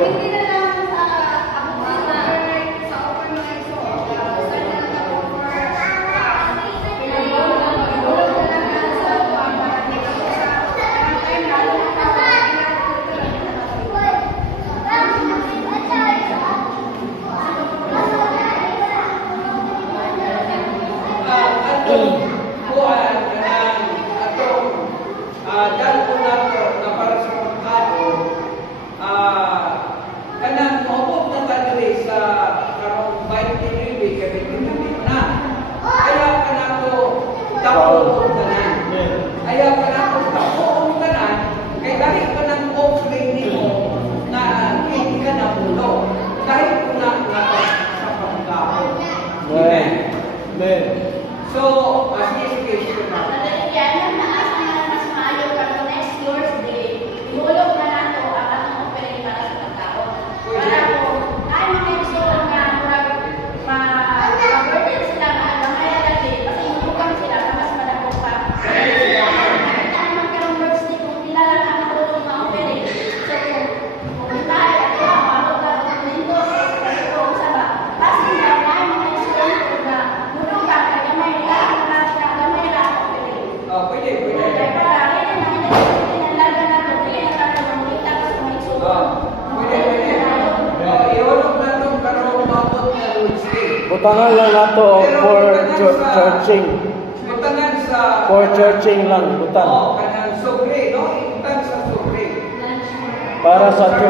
dito. So, sige. Yan, mas maayo ka no next Thursday. Ihulog na nato ang atong offering para sa pagkaon. Para po, ay mga gusto nga ma-burden sila na gamay lagi. Kasi hulugan sila na mas madako pa. Ay magkaroon birthday kung pila lang ang mahulog na offering. So, kung tayo, ito ang mahulog na dokumento sa ba. Kasi nga, ay mga gusto na hulugan ka gamay nila. Pwede. Ihulog na itong karong mabot na Wednesday. Butangan lang nato for churching. Butangan sa... For churching lang, butang. Kanang sobre, no? Ibutang sa sobre. Para sa church.